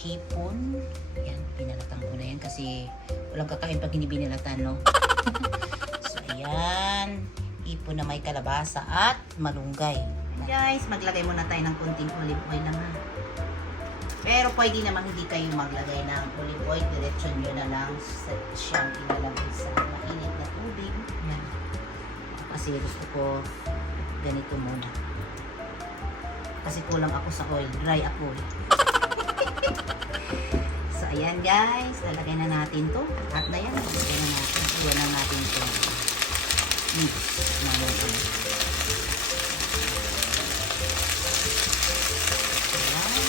hipon. Yan, binalatan ko na yan kasi walang kakain pag hindi binalatan, no? So, ayan. Hipon na may kalabasa at malunggay. Guys, maglagay muna tayo ng konting olive oil lang, ha? Pero pwede naman hindi kayo maglagay ng olive oil. Diretso nyo na lang siyang ilalagay sa mainit na tubig. Yan. Kasi gusto ko ganito muna. Kasi kulang ako sa oil. Dry ako eh. So, ayan guys. Lalagay na natin to. At na yan. Lalagay na natin. Iwan na natin to. Mix. Ayan.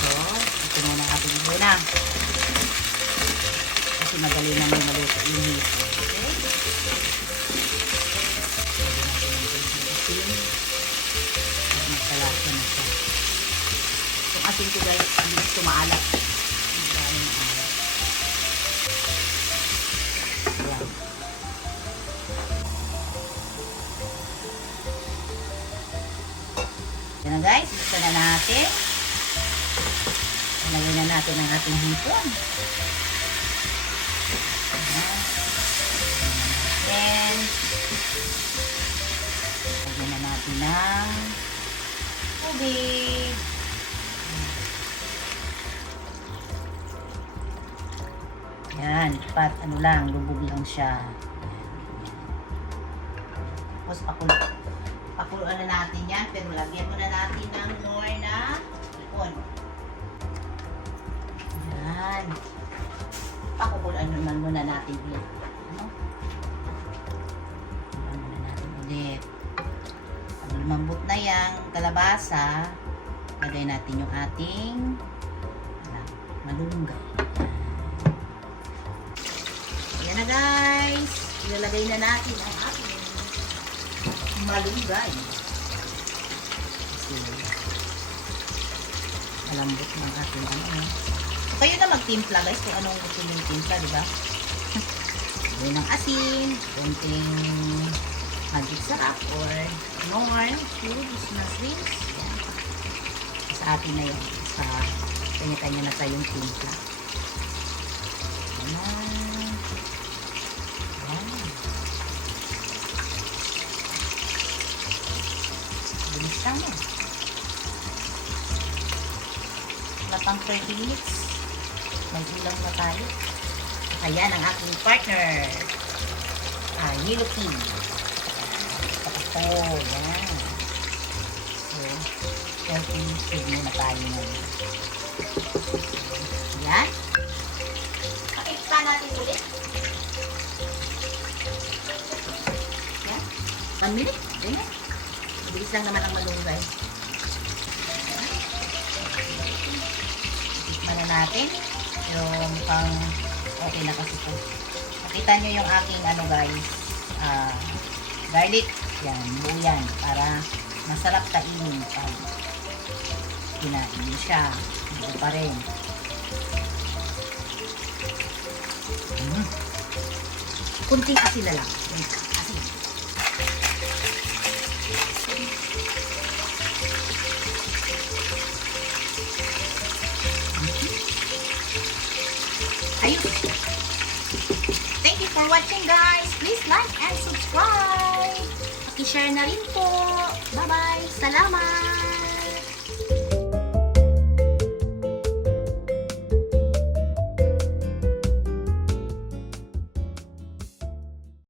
So, ito muna ating muna. Kasi madali naman maluto yung hipon. Okay? Magkalasa na siya. Itong asin ko guys, hindi gusto maalat. Ayan. Yan na guys, gusto na natin. Lagyan na natin ang ating hipon. Ayan. Lagyan na natin ng tubig. Ayan, pat ano lang, lubog lang siya. Tapos pakuluan na natin yan, pero lagyan muna natin ng more na hipon. Ayan. Pakuluan naman muna natin yan. Ano? Pakuluan muna natin ulit. Pag lumambot na yung kalabasa, lagay natin yung ating malunggay. Ayan na guys. Ilalagay na natin ang ating malunggay. Kasi malambot ng ating ano. So, kayo na magtimpla guys kung anong gusto yung timpla, di ba? Lagyan ng asin, konting magic sarap or more foods na sweets. Yan. Sa atin na yun. Sa kanya-kanya na tayong timpla. Ayan. Ayan. Bilis lang mo. Wala pang 30 minutes. Mag-ilaw na tayo. Ayan ang aking partner. Yellow King. Oh, yan. So, 30 minutes muna tayo ngayon. Ayan. Pakita natin ulit. Ayan. 1 minute. Ayan. Mabilis lang naman ang malunggay. Tikman na natin. Pero mukhang okay na kasi po. Nakita nyo yung aking ano guys, garlic. Yan, buo yan. Para masarap kainin pag kinain siya. Buo pa rin. Kunting asin na lang. Asin. Ayun. Thank you for watching guys. Please like and subscribe. Paki-share na rin po. Bye-bye. Salamat.